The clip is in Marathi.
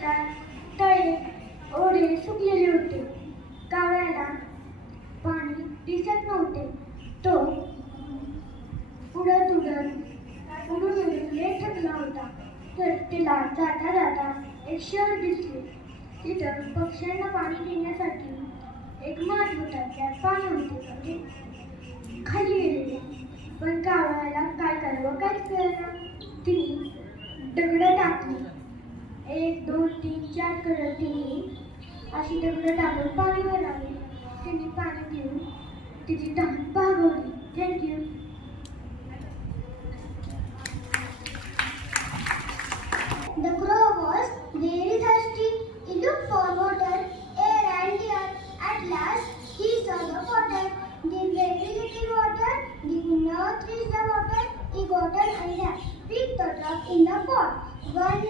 साईडला तळे ओढे सुकलेले होते. कावळ्याला पाणी दिसत नव्हते. तो उडत उडत उडून उडून लेट थकला होता. तर तिला जाता जाता एक शहर दिसले. तिथं पक्ष्यांना पाणी देण्यासाठी एक माठ होता. त्यात पाणी होते पण खाली गेलेले. पण कावळ्याला काय करावं काहीच कळलं तिने दगड कळलं तिने अशी दगड टाकून पाणी भरावे त्यांनी पाणी पिऊन तिची धाक भागवली thank you The crow was very thirsty. He looked for water, air and air. At last, he saw the water. The very little water The not reach the water. He got an idea. Picked the drop in the pot. One